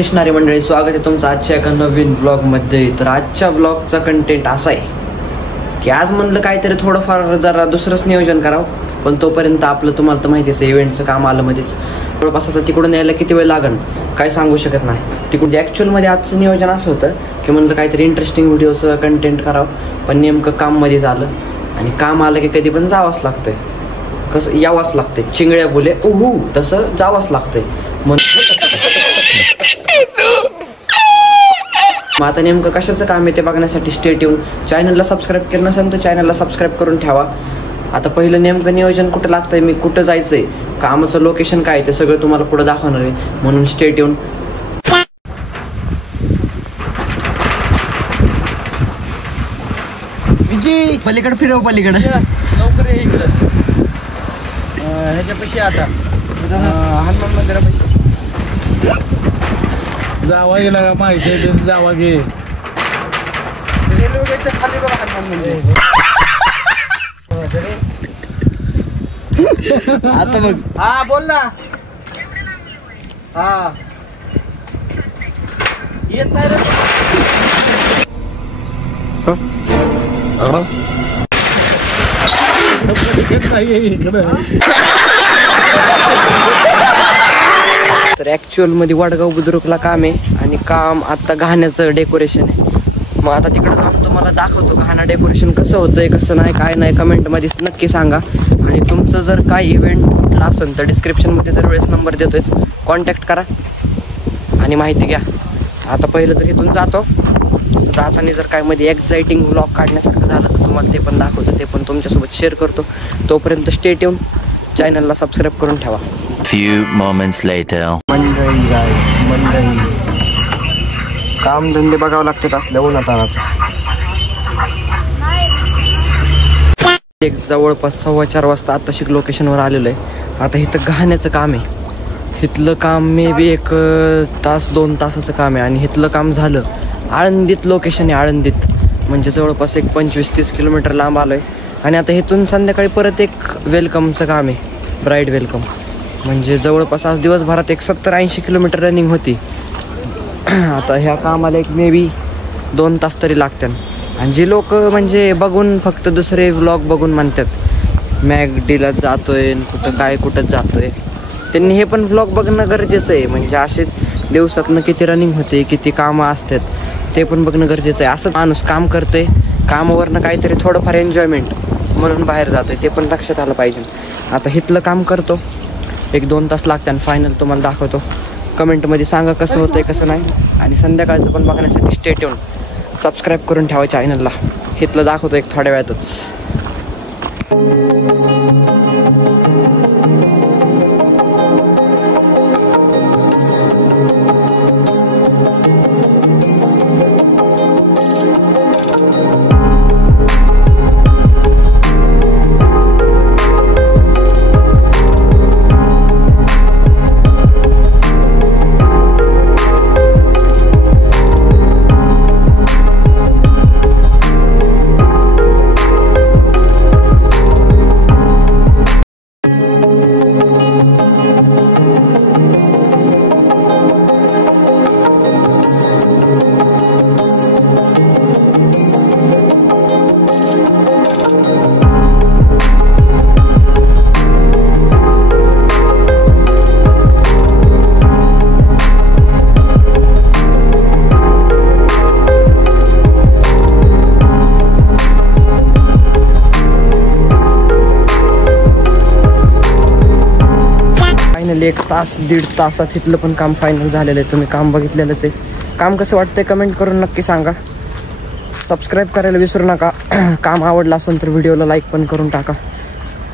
कृष्णारी मंडळी, स्वागत आहे तुमचं आजच्या एका नवीन व्लॉगमध्ये. तर आजच्या व्लॉगचा कंटेंट असा आहे की आज म्हणलं काहीतरी थोडंफार जरा दुसरंच नियोजन करावं, पण तोपर्यंत आपलं तुम्हाला तर माहितीच आहे इव्हेंटचं काम आलं मध्येच. जवळपास आता तिकडून यायला किती वेळ लागन काय सांगू शकत नाही. तिकडून ॲक्च्युअलमध्ये आजचं नियोजन असं होतं की म्हणलं काहीतरी इंटरेस्टिंग व्हिडिओचं कंटेंट करावं, पण नेमकं काममध्ये झालं आणि काम आलं की कधी पण जावंच लागतंय. कसं यावंच लागतंय, चिंगड्या बोले ओहू तसं जावंच लागतंय. मग आता नेमकं कशाचं काम आहे ते बघण्यासाठी स्टेट येऊन चॅनलला सबस्क्राईब केलं नसेल तर चॅनलला सबस्क्राईब करून ठेवा. आता पहिलं नेमकं नियोजन कुठं लागतंय, मी कुठं जायचंय, कामाचं लोकेशन काय ते सगळं तुम्हाला पुढे दाखवणार आहे, म्हणून स्टेट येऊन. पलीकडे फिरव, पलीकडे लवकर ये इकडं. ह्याच्यापाशी आता हनुमान मंदिरापाशी जावा गेला का माहिती आहे, जावा गे रेल्वेच्या खाली बघा हनुमान मंदिर. आता बघ. हा बोल ना. हा येत नाही रे. तर ॲक्च्युअल मध्ये वडगाव बुद्रुकला काम आहे आणि काम आता घाण्याचं डेकोरेशन आहे. मग आता तिकडे जाऊन तुम्हाला दाखवतो घाणा डेकोरेशन कसं होतंय कसं नाही काय नाही, कमेंटमध्ये नक्की सांगा. आणि तुमचं जर काय इव्हेंट कुठला असेल तर डिस्क्रिप्शनमध्ये दरवेळेस नंबर देतोय, कॉन्टॅक्ट करा आणि माहिती घ्या. आता पहिलं तर इथून जाताना जर काय मध्ये एक्साइटिंग व्लॉग काढण्यासारखं झालं तर तुम्हाला ते पण दाखवतो, ते पण तुमच्यासोबत शेअर करतो. तोपर्यंत स्टेट येऊन चॅनलला सबस्क्राईब करून ठेवा. Few moments later. मंडळी काम धंदे बघावं लागतात असल्या उन्हातानाचा. एक जवळपास 4:15 वाजता आत्ताशिक लोकेशनवर आलेलं आहे. आता इथं घाण्याचं काम आहे. इथलं काम मे बी 1 तास 2 तासाचं काम आहे आणि इथलं काम झालं. आळंदीत लोकेशन आहे, आळंदीत म्हणजे जवळपास एक 25-30 किलोमीटर लांब आलो आहे. आणि आता इथून संध्याकाळी परत एक वेलकमचं काम आहे, ब्राईड वेलकम. म्हणजे जवळपास आज दिवसभरात एक 70-80 किलोमीटर रनिंग होती. आता ह्या कामाला एक मे बी 2 तास तरी लागतात. आणि जे लोक म्हणजे बघून फक्त दुसरे व्लॉग बघून म्हणतात मॅगडीला जातोय कुठं जातोय, त्यांनी हे पण व्लॉग बघणं गरजेचं आहे. म्हणजे असेच दिवसातनं किती रनिंग होते, किती कामं असतात ते पण बघणं गरजेचं आहे. असं माणूस काम करते, कामावरनं काहीतरी थोडंफार एन्जॉयमेंट म्हणून बाहेर जातोय ते पण लक्षात आलं पाहिजे. आता इथलं काम करतो, 1-2 तास लागते आणि फायनल तुम्हाला दाखवतो. कमेंटमध्ये सांगा कसं होतंय कसं नाही. आणि संध्याकाळचं पण बघण्यासाठी स्टेट येऊन सबस्क्राईब करून ठेवा चॅनलला. इथलं दाखवतो एक थोड्या वेळातच. फायनली 1 तास 1.5 तासात इथलं पण काम फायनल झालेलं आहे. तुम्ही काम बघितलेलंच आहे. काम कसं वाटतंय कमेंट करून नक्की सांगा. सबस्क्राईब करायला विसरू नका. काम आवडलं असेल तर व्हिडिओला लाईक पण करून टाका.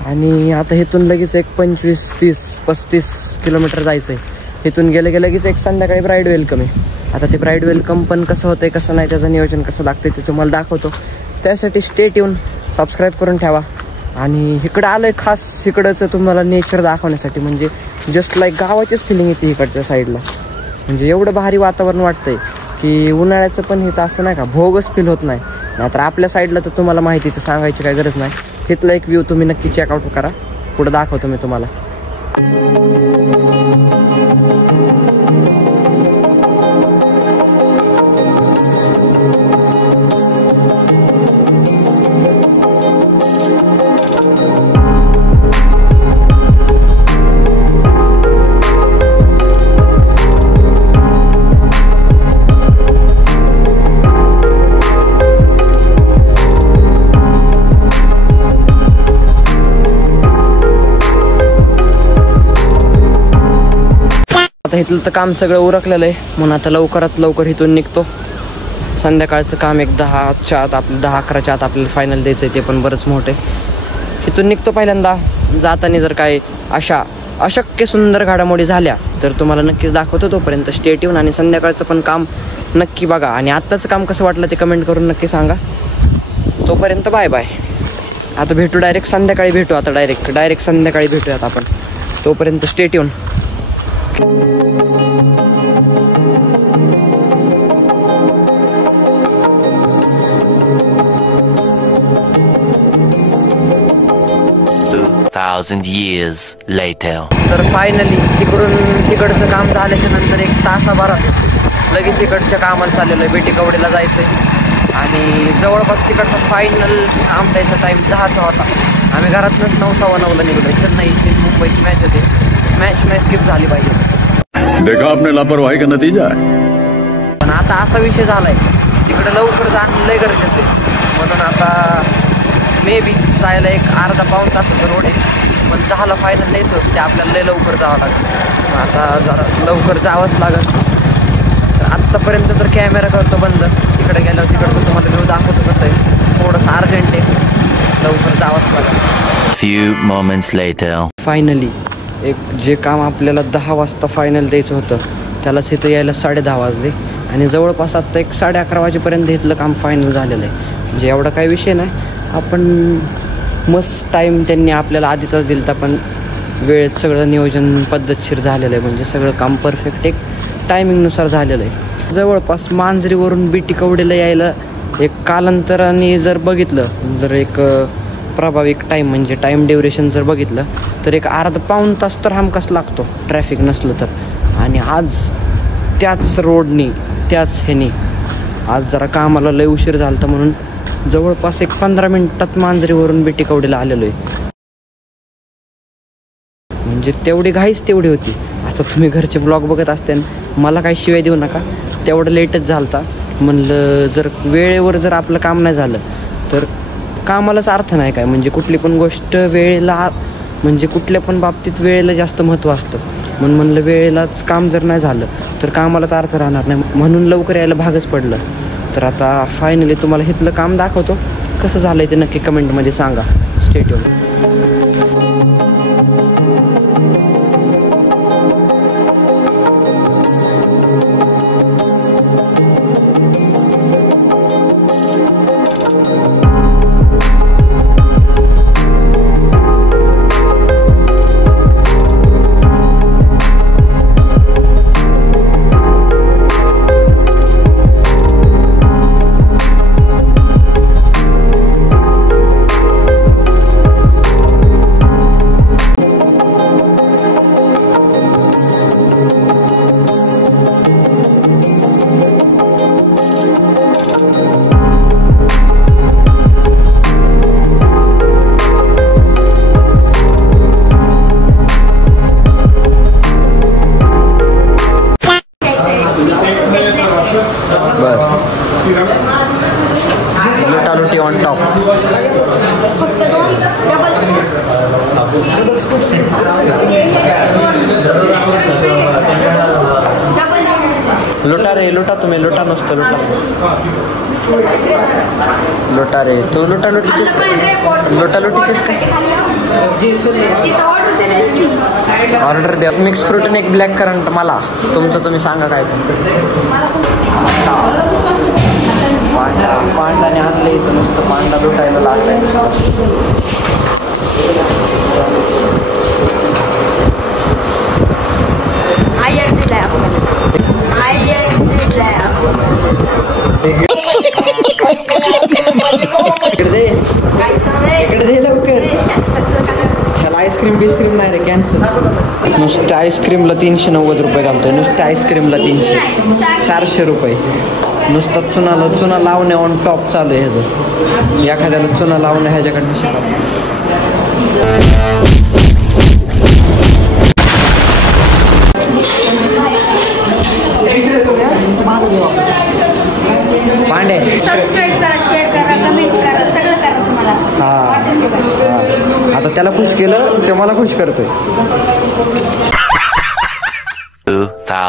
आणि आता इथून लगेच एक 25-30-35 किलोमीटर जायचं आहे. इथून गेलं लगेच एक संध्याकाळी ब्राईड वेलकम आहे. आता ते ब्राईड वेलकम पण कसं होतंय कसं नाही, त्याचं नियोजन कसं लागतं ते तुम्हाला दाखवतो. त्यासाठी स्टेट येऊन सबस्क्राईब करून ठेवा. आणि इकडं आलोय खास इकडचं तुम्हाला नेचर दाखवण्यासाठी. म्हणजे जस्ट लाईक गावाचीच फिलिंग येते इकडच्या साईडला. म्हणजे एवढं भारी वातावरण वाटतंय की उन्हाळ्याचं पण इथं असं नाही का भोगच फील होत नाही. नाहीतर आपल्या साईडला तर तुम्हाला माहितीचं सांगायची काही गरज नाही. इथला एक व्ह्यू तुम्ही नक्की चेकआउट करा, पुढे दाखवतो मी तुम्हाला. आता इथलं तर काम सगळं उरकलेलं आहे, म्हणून आता लवकरात लवकर इथून निघतो. संध्याकाळचं काम एक 10च्या आत आपलं 10-11च्या आत आपल्याला फायनल द्यायचं आहे, ते पण बरंच मोठं आहे. इथून निघतो. पहिल्यांदा जाताना जर काय अशक्य सुंदर घडामोडी झाल्या तर तुम्हाला नक्कीच दाखवतो. तोपर्यंत स्टे ट्यून आणि संध्याकाळचं पण काम नक्की बघा. आणि आत्ताचं काम कसं वाटलं ते कमेंट करून नक्की सांगा. तोपर्यंत बाय बाय. आता भेटू डायरेक्ट संध्याकाळी भेटू. आता डायरेक्ट संध्याकाळी भेटूयात आपण. तोपर्यंत स्टे ट्यून. years later. तर फायनली तिकडचं काम झाल्याच्या नंतर 1 तासाभरात लगेच इकडच्या कामाला चाललेलं आहे. बेटीकवडीला जायचं आहे आणि जवळपास तिकडचा फायनल काम द्यायचा टाईम 10चा होता. आम्ही घरातूनच 9:15ला निघलो. चेन्नईची मुंबईची मॅच होती. मॅच नाही स्किप झाली पाहिजे. देखा आपने लापरवाही का नतीजा है. पण आता असा विषय झाला आहे, तिकडं लवकर जाणं लय गरजेचं आहे. म्हणून आता मे बी जायला 1 अर्धा-पाऊण तासाचं रोड आहे, पण 10ला फायनल द्यायचं होतं. ते आपल्याला लय लवकर जावं लागेल. आता जरा लवकर जावंच लागेल. तर आत्तापर्यंत तर कॅमेरा करतो बंद. तिकडे गेल्यावर तिकडचं तुम्हाला व्ह्यू दाखवतो कसं आहे. थोडंसं अर्जंट आहे, लवकर जावंच लागेल. Few moments later. फायनली जे काम आपल्याला 10 वाजता फायनल द्यायचं होतं त्यालाच इथं यायला 10:30 वाजले. आणि जवळपास आत्ता 11:30 वाजेपर्यंत इथलं काम फायनल झालेलं आहे. म्हणजे एवढा काही विषय नाही. आपण मस्त टाईम त्यांनी आपल्याला आधीचाच दिला, पण वेळेत सगळं नियोजन पद्धतशीर झालेलं आहे. म्हणजे सगळं काम परफेक्ट एक टायमिंगनुसार झालेलं आहे. जवळपास मांजरीवरून बेटीकवडीला यायला एक कालांतराने जर बघितलं, जर एक प्रभाविक टाईम म्हणजे टाईम ड्युरेशन जर बघितलं तर 1 अर्धा-पाऊण तास तर हमखास लागतो ट्रॅफिक नसलं तर. आणि आज त्याच रोडनी त्याच ह्यानी आज जरा कामाला लय उशीर झाला होता, म्हणून जवळपास 15 मिनिटात मांजरीवरून बेटीकवडीला आलेलो आहे. म्हणजे तेवढी घाईच तेवढी होती. आता तुम्ही घरचे व्लॉग बघत असताना मला काही शिवाय देऊ नका, तेवढं लेटच झालं. म्हणलं जर वेळेवर जर आपलं काम नाही झालं तर कामालाच अर्थ नाही काय. म्हणजे कुठली पण गोष्ट वेळेला, म्हणजे कुठल्या पण बाबतीत वेळेला जास्त महत्त्व असतं. म्हणून म्हणलं वेळेलाच काम जर नाही झालं तर कामालाच अर्थ राहणार नाही, म्हणून लवकर यायला भागच पडलं. तर आता फायनली तुम्हाला इथलं काम दाखवतो. कसं झालं आहे ते नक्की कमेंटमध्ये सांगा. Stay tune. लुटालुटी ऑन टॉप. लुटा रे लुटा, तुम्ही लुटा नसतं लुटा. लुटा रे तू लुटालुटीचेच काय. ऑर्डर द्या. मिक्स फ्रूट आणि एक ब्लॅक करंट. मला तुमचं तुम्ही सांगा काय. पांडाने आणले इथं नुसतं. पांडा लुटायला लागलाय. इकडे दे लवकर. ह्याला आईस्क्रीम बिस्क्रीम नाही रे, कॅन्सल. नुसत्या आईस्क्रीमला 390 रुपये घालतोय. नुसत्या आईस्क्रीमला 400 रुपये. नुसतं चुना लावणे ऑन टॉप चालू आहे ह्याचं. एखाद्याला चुना लावणं ह्याच्याकडनं शिका. पांडे सबस्क्राईब करा, शेअर करा, कमेंट करा, सगळं करा. तुम्हाला आता त्याला खुश केलं ते मला खुश करतोय.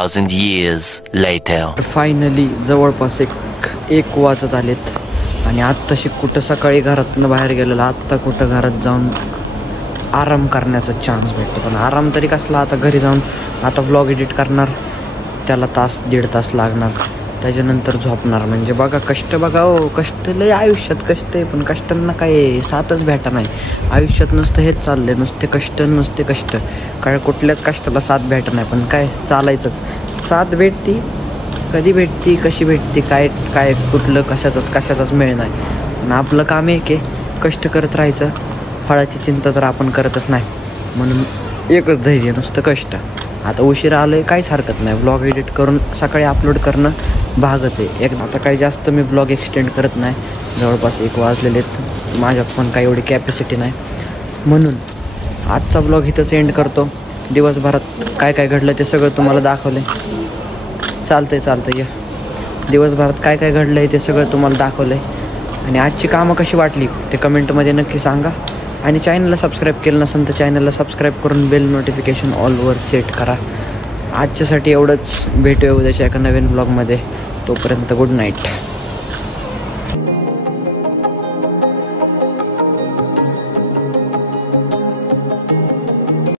2,000 years later. फायनली जवळपास एक वाजत आलेत आणि आत्ताशी कुठं सकाळी घरातनं बाहेर गेलेलं, आत्ता कुठं घरात जाऊन आराम करण्याचा चान्स भेटतो. पण आराम तरी कसला, आता घरी जाऊन आता व्लॉग एडिट करणार, त्याला दीड तास लागणार, त्याच्यानंतर झोपणार. म्हणजे बघा कष्ट, बघा हो, कष्ट लय आयुष्यात कष्ट आहे, पण कष्टांना काय साथच भेटा नाही. आयुष्यात नुसतं हेच चाललंय, नुसते कष्ट. काय कुठल्याच कष्टाला साथ भेटा नाही, पण काय चालायचंच. साथ भेटती कधी भेटती, कशी भेटती, काय कुठलं कशाचाच मेळ नाही. पण आपलं काम आहे की कष्ट करत राहायचं, फळाची चिंता तर आपण करतच नाही. म्हणून एकच धैर्य, नुसतं कष्ट. आता उशिरा आलो आहे, काहीच हरकत नाही. व्लॉग एडिट करून सकाळी अपलोड करणं भागच आहे. आता काही जास्त मी व्लॉग एक्सटेंड करत नाही, जवळपास 1 वाजलेले आहेत. माझ्यात पण काही एवढी कॅपॅसिटी नाही, म्हणून आजचा व्लॉग इथंच एंड करतो. दिवसभरात काय घडलं ते सगळं तुम्हाला दाखवलं. चालतंय. दिवसभरात काय घडलं आहे ते सगळं तुम्हाला दाखवलं आहे. आणि आजची कामं कशी वाटली ते कमेंटमध्ये नक्की सांगा. आणि चॅनलला सबस्क्राईब केलं नसेल तर चॅनलला सबस्क्राईब करून बेल नोटिफिकेशन ऑलवर सेट करा. आजच्यासाठी एवढंच. भेटूया उद्याच्या एका नवीन ब्लॉगमध्ये. तोपर्यंत गुड नाईट.